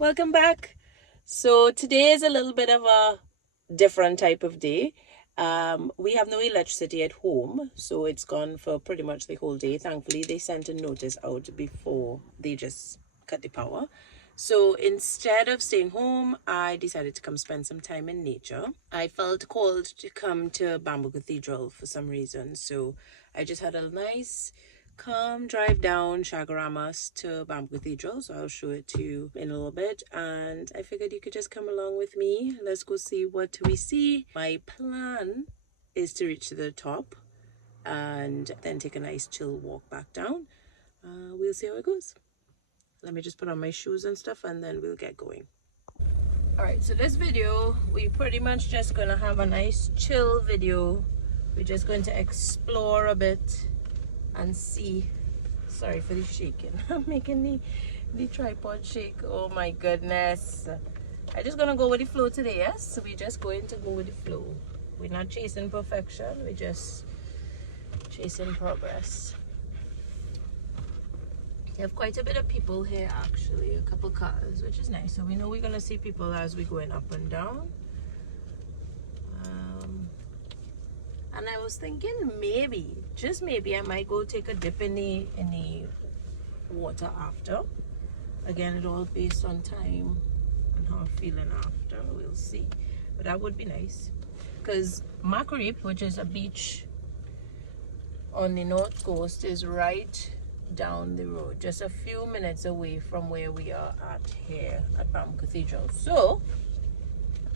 Welcome back. So today is a little bit of a different type of day. We have no electricity at home, so it's gone for pretty much the whole day. Thankfully, they sent a notice out before they just cut the power. So instead of staying home, I decided to come spend some time in nature. I felt called to come to Bamboo Cathedral for some reason, so I just had a nice come drive down Chagaramas to Bamboo Cathedral, so I'll show it to you in a little bit. And I figured you could just come along with me. Let's go see what we see. My plan is to reach to the top and then take a nice chill walk back down. We'll see how it goes. Let me just put on my shoes and stuff and then we'll get going. Alright, so this video, we pretty much just gonna have a nice chill video. We're just going to explore a bit and see. Sorry for the shaking. I'm making the tripod shake. Oh my goodness. I'm just gonna go with the flow today, yes? So we're just going to go with the flow. We're not chasing perfection, we're just chasing progress. We have quite a bit of people here actually, a couple cars, which is nice. So we know we're gonna see people as we're going up and down. And I was thinking maybe, just maybe, I might go take a dip in the water after. Again, it all based on time and how I'm feeling after. We'll see. But that would be nice. Because Macarip, which is a beach on the north coast, is right down the road, just a few minutes away from where we are at here at Bamboo Cathedral. So,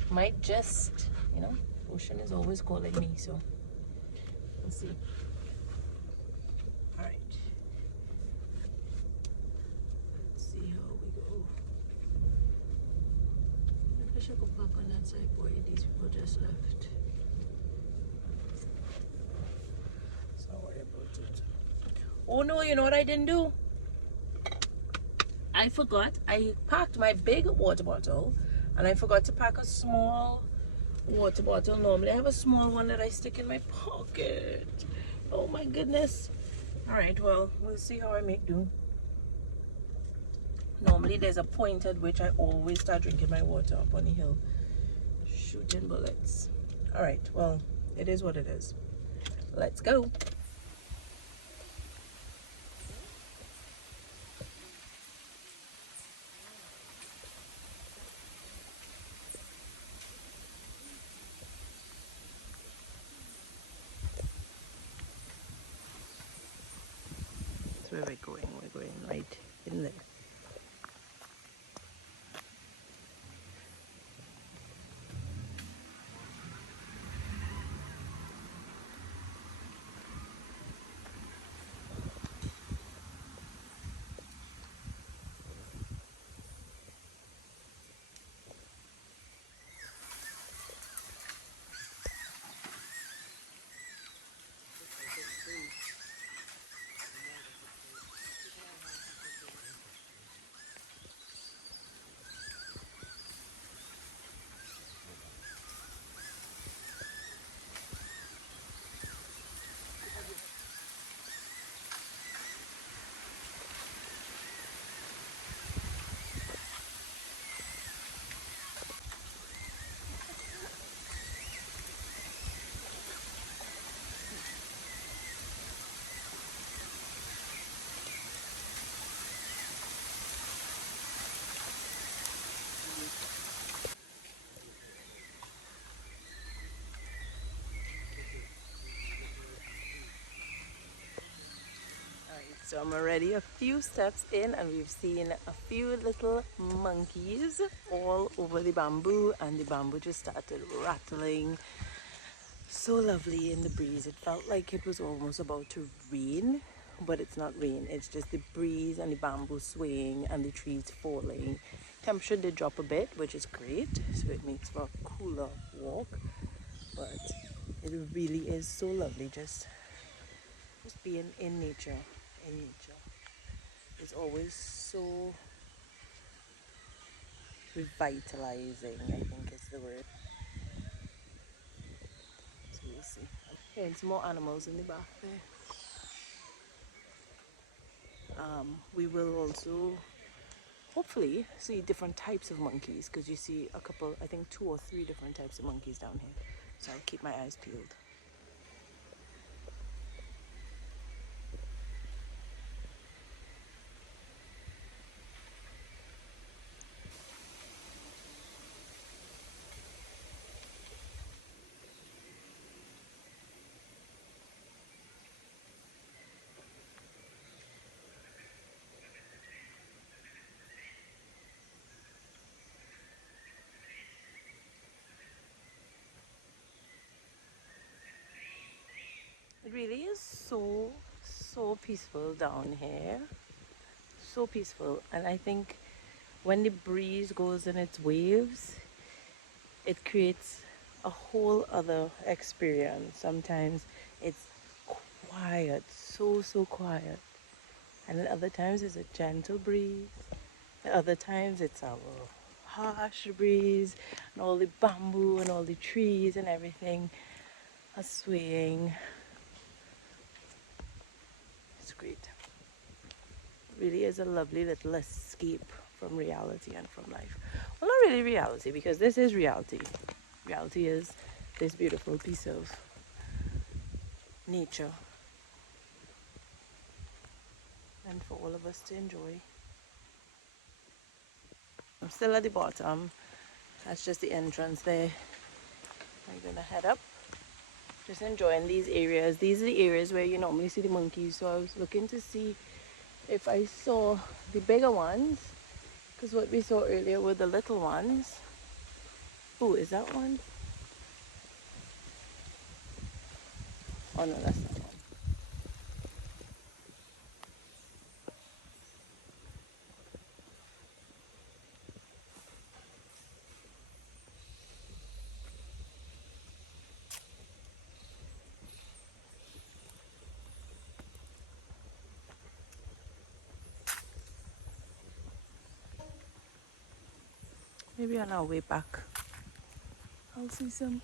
might just, ocean is always calling me, so we'll see. All right. Let's see how we go. I wish I could park on that side. Boy, these people just left. So not worry about it. Oh no, you know what I didn't do? I forgot. I packed my big water bottle and I forgot to pack a small water bottle. Normally I have a small one that I stick in my pocket. Oh my goodness. Alright, well, we'll see how I make do. Normally there's a point at which I always start drinking my water up on the hill. Shooting bullets. Alright, well, it is what it is. Let's go. That's where we're going. We're going right in there. So I'm already a few steps in and we've seen a few little monkeys all over the bamboo, and the bamboo just started rattling. So lovely in the breeze. It felt like it was almost about to rain, but it's not rain. It's just the breeze and the bamboo swaying and the trees falling. Temperature did drop a bit, which is great. So it makes for a cooler walk. But it really is so lovely just being in nature. It's always so revitalizing, I think is the word. So we'll see. Hearing some more animals in the back there. We will also hopefully see different types of monkeys, because you see a couple, I think 2 or 3 different types of monkeys down here. So I'll keep my eyes peeled. It really is so peaceful down here. So peaceful. And I think when the breeze goes in its waves, it creates a whole other experience. Sometimes it's quiet, so quiet. And then other times it's a gentle breeze. And other times it's a harsh breeze, and all the bamboo and all the trees and everything are swaying. It's great. It really is a lovely little escape from reality and from life. Well, not really reality, because this is reality. Reality is this beautiful piece of nature, and for all of us to enjoy. I'm still at the bottom. That's just the entrance there. I'm gonna head up. Just enjoying these areas. These are the areas where you normally see the monkeys. So I was looking to see if I saw the bigger ones, because what we saw earlier were the little ones. Oh, is that one? Oh no, that's not one. Maybe on our way back I'll see some.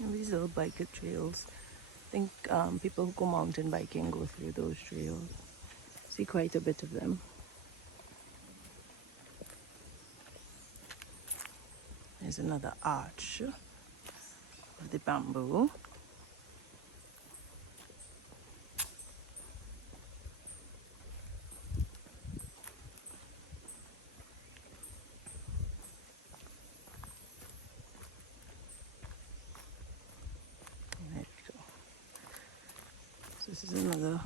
And these little biker trails. I think people who go mountain biking go through those trails. See quite a bit of them. There's another arch of the bamboo. There we go. So this is another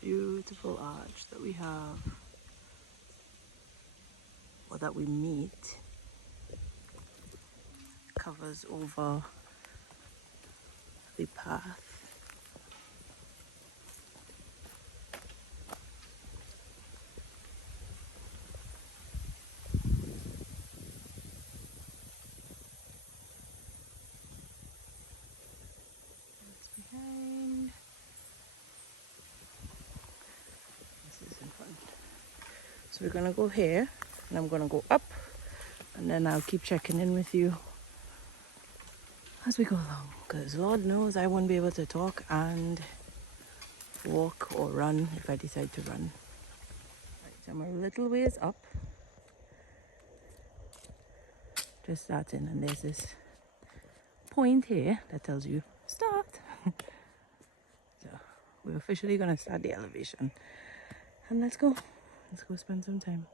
beautiful arch that we have, or that we meet. Covers over the path. That's behind. This is in front. So we're gonna go here, and I'm gonna go up, and then I'll keep checking in with you as we go along, because Lord knows I won't be able to talk and walk or run if I decide to run. Right, so I'm a little ways up, just starting, and there's this point here that tells you start. So we're officially gonna start the elevation, and let's go spend some time.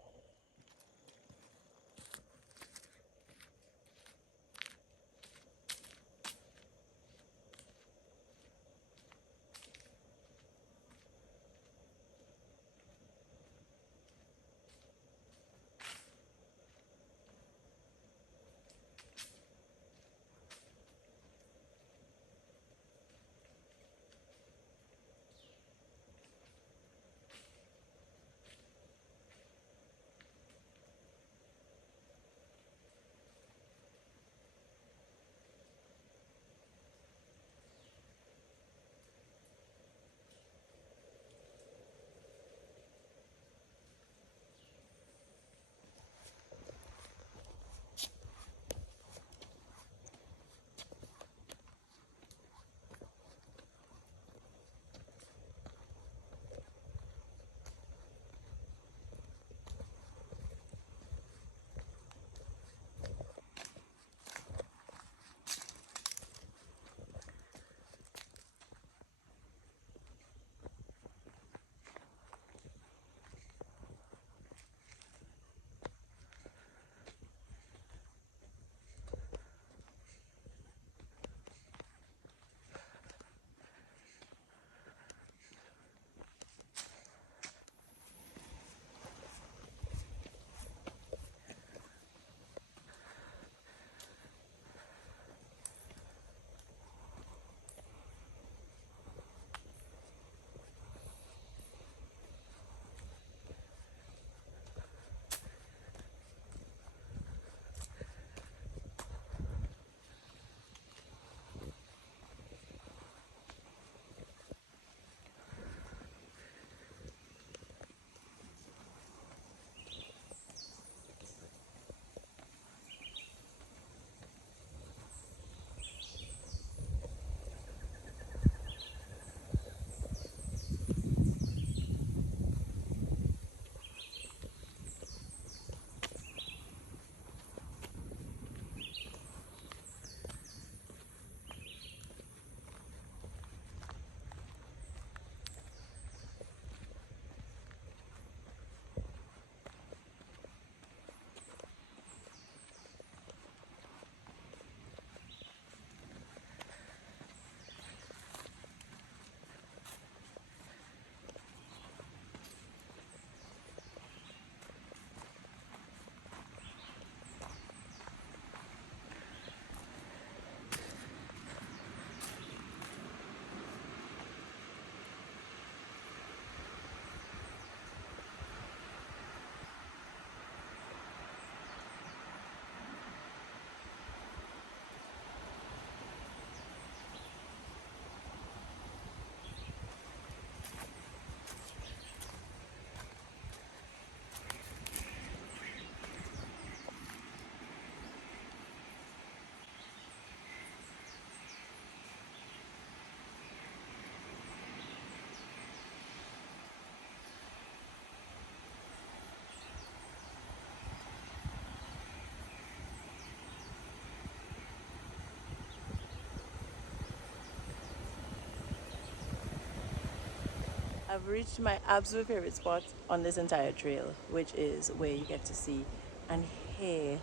I've reached my absolute favorite spot on this entire trail, which is where you get to see and hear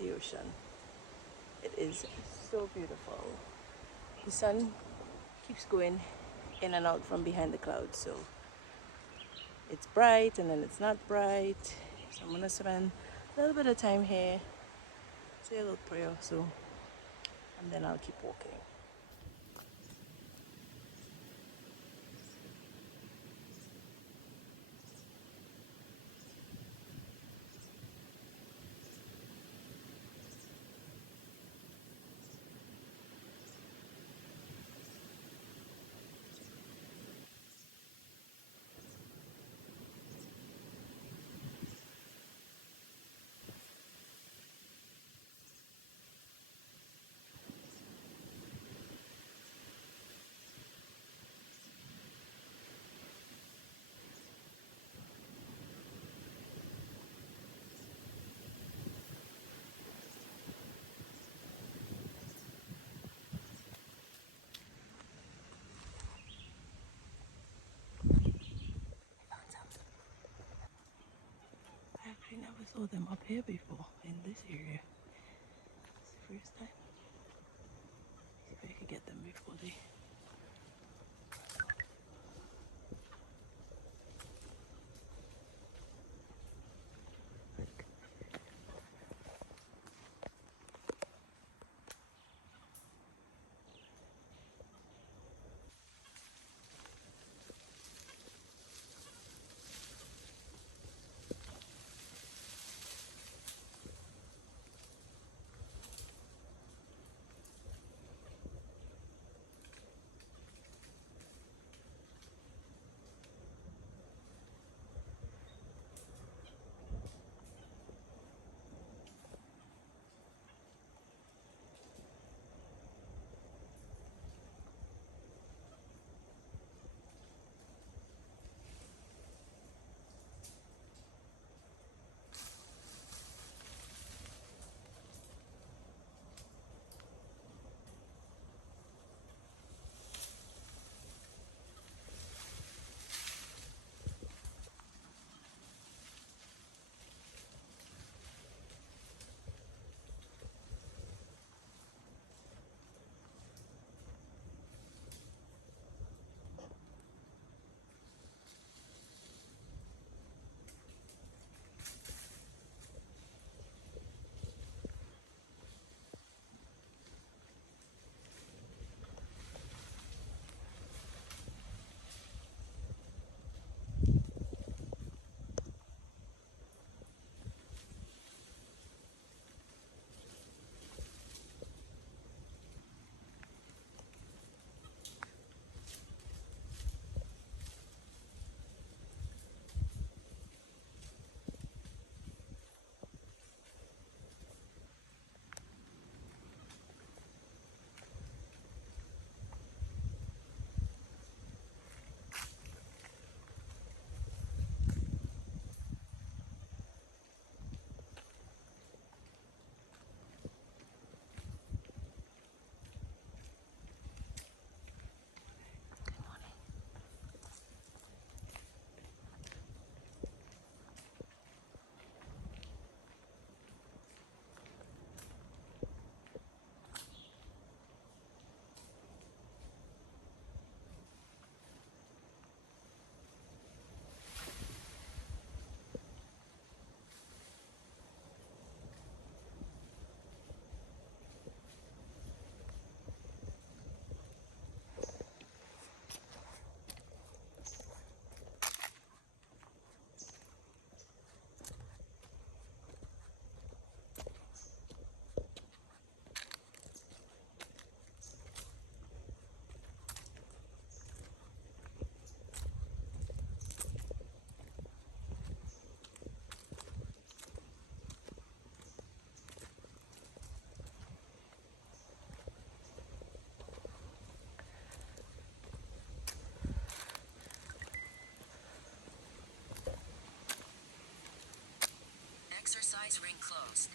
the ocean. It is so beautiful. The sun keeps going in and out from behind the clouds, so it's bright and then it's not bright. So I'm gonna spend a little bit of time here, say a little prayer or so, and then I'll keep walking. I actually never saw them up here before in this area. It's the first time. See if I could get them before they. Exercise ring closed.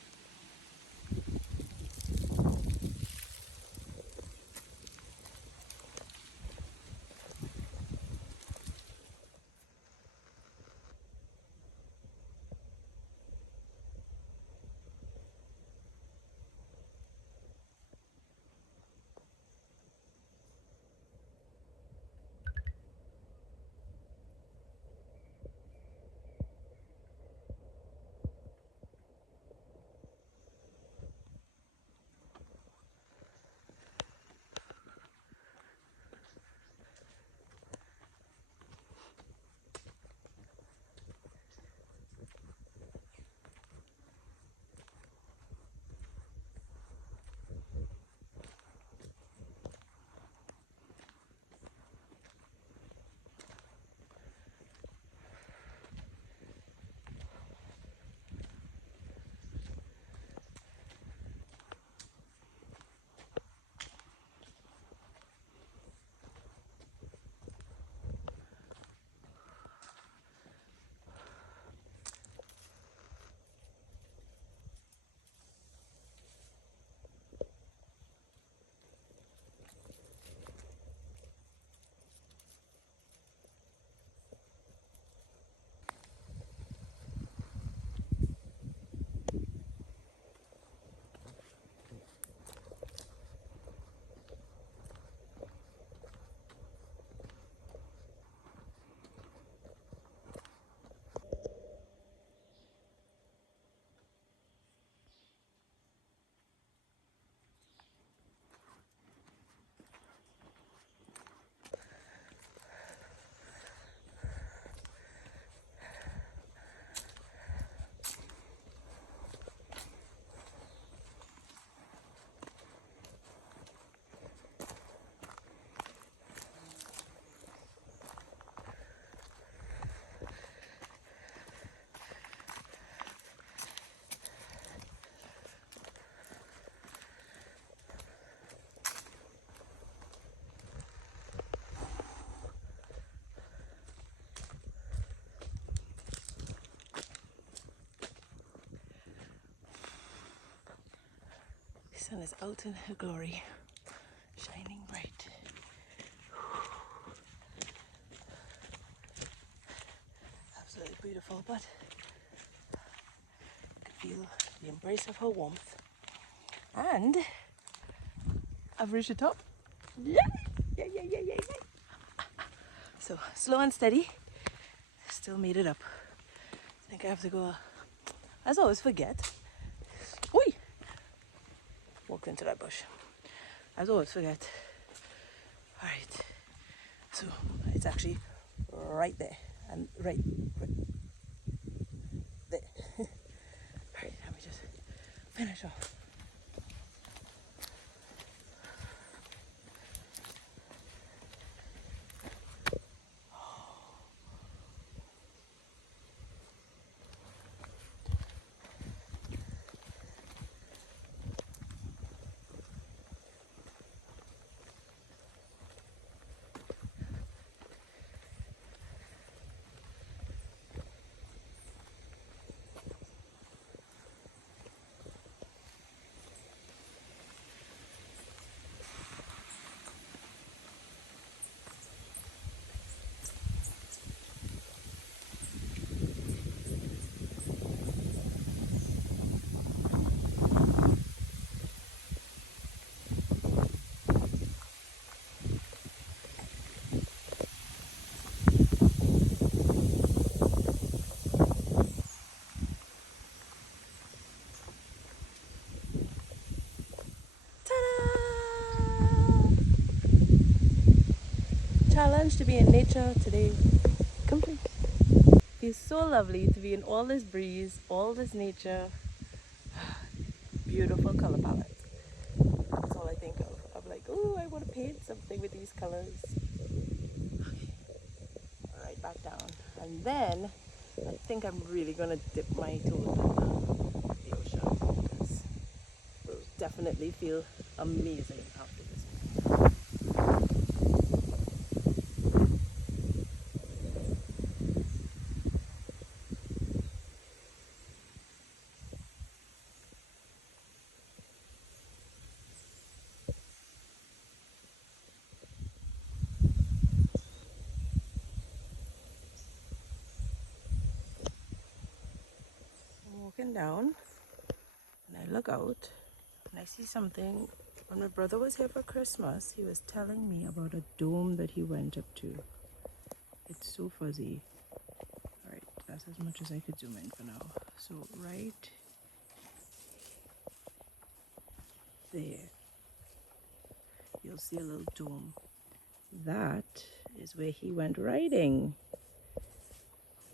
sun is out in her glory, shining bright. Absolutely beautiful, but I could feel the embrace of her warmth. And I've reached the top. Yeah. So slow and steady, still made it up. I think I have to go, as I always forget. Oi! Walked into that bush. As I always forget. Alright, so it's actually right there and right there. Alright, let me just finish off. Challenge to be in nature today complete. Feels so lovely to be in all this breeze, all this nature. Beautiful color palette. That's all I think of. I'm like, oh, I want to paint something with these colors. Okay. Right back down. And then I think I'm really going to dip my toes in the ocean because it will definitely feel amazing after this. I'm walking down and I look out and I see something. When my brother was here for Christmas, he was telling me about a dome that he went up to. It's so fuzzy. Alright, that's as much as I could zoom in for now. So right there, you'll see a little dome. That is where he went riding.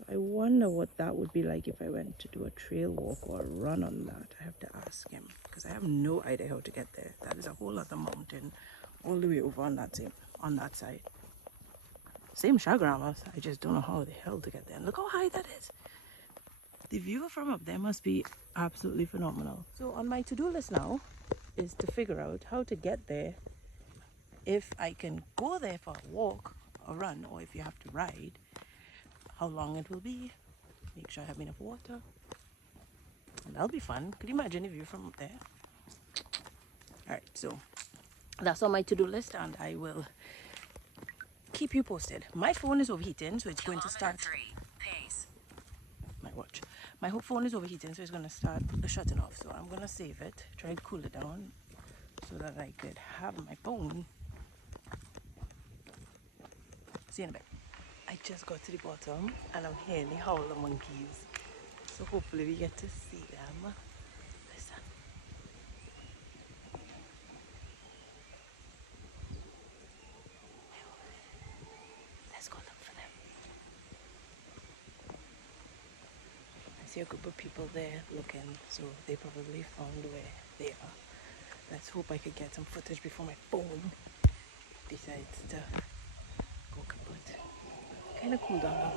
I wonder what that would be like if I went to do a trail walk or a run on that. I have to ask him because I have no idea how to get there. That is a whole other mountain all the way over on that side. Same Shagramas, I just don't know how the hell to get there. And look how high that is. The view from up there must be absolutely phenomenal. So on my to-do list now is to figure out how to get there, if I can go there for a walk or run, or if you have to ride, how long it will be, make sure I have enough water, and that'll be fun. Could you imagine a view from up there? Alright, so that's on my to-do list and I will keep you posted. My phone is overheating, so it's going to start. 3, pace. My watch. My phone is overheating, so it's going to start shutting off. So I'm going to save it, try to cool it down so that I could have my phone. See you in a bit. I just got to the bottom and I'm hearing the howl of monkeys. So hopefully we get to see them. Listen. Let's go look for them. I see a group of people there looking, so they probably found where they are. Let's hope I could get some footage before my phone decides to go kaput. Kind of cool down now.